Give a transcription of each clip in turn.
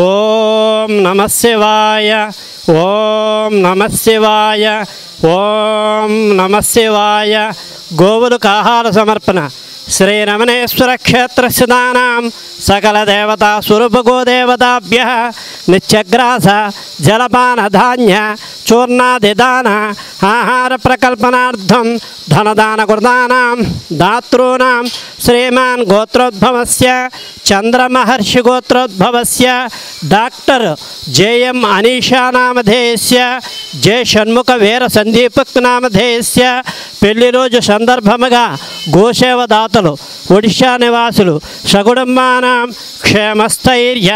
ఓం నమః శివాయ ఓం నమః శివాయ ఓం నమః శివాయ. గోవులకు ఆహార సమర్పణ. శ్రీ రమణేశ్వర క్షేత్రస్థితానాం సకల దేవతా స్వరూప గోదేవతాభ్య నిత్యగ్రాస జలపాన ధాన్య చూర్ణాదిదాన ఆహార ప్రకల్పనార్థం ధనదాన కృతానాం దాతॄణాం శ్రీమాన్ గోత్రోద్భవస్య చంద్రమహర్షి గోత్రోద్భవస్య డాక్టర్ జేఎం అనీషా నామధేయస్య జే షణ్ముఖ వీర సందీపక్ నామధేయస్య పెళ్లి రోజు సందర్భముగా గోసేవ దాతలు ఒడిశా నివాసులు సకుటుంబానాం క్షేమస్థైర్య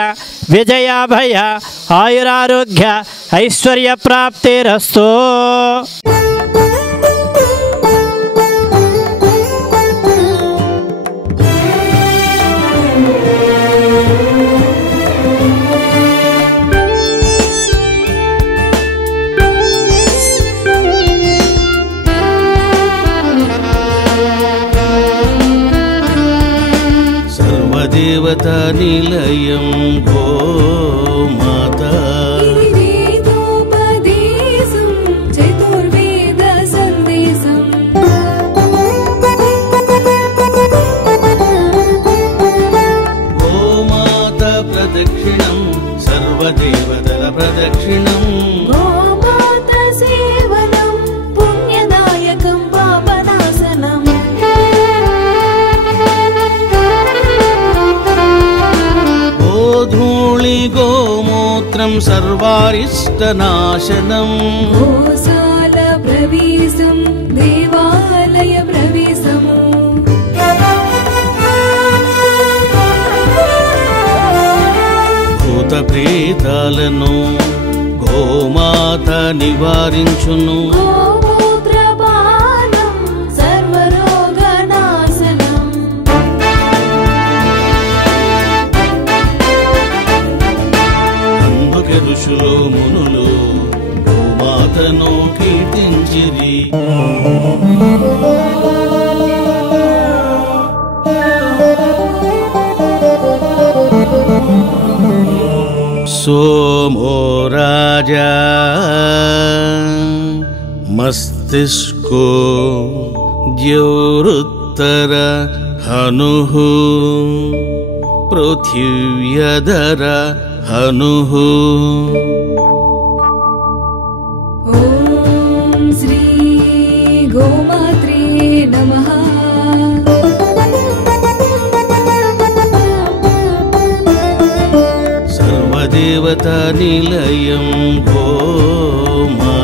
విజయాభయ ఆయురారోగ్య ఐశ్వర్య ప్రాప్తిరస్తు. దేవతా నిలయం గోమాత చతుర్వేద సందేశం గోమాత ప్రదక్షిణం సర్వదేవతల ప్రదక్షిణం గోమాత సేవనం పుణ్యదాయకం పాపనాశనం గోధూళి గోమూత్రం సర్వారిష్టనాశనం గోశాల ప్రవేశం దేవాలయ ప్రవేశం భూత ప్రేతాలను గోమాత నివారించును గోమూత్రపానం సర్వరోగనాశనం అందుకే ఋషులు మునులు గోమాతను కీర్తించిరి. सोमो राजा मस्तिष्को द्यौरुत्तर हनुः पृथिव्यधर हनुः. ఓం శ్రీ గోమాత్రే నమః. सर्वदेवता निलयं गोमा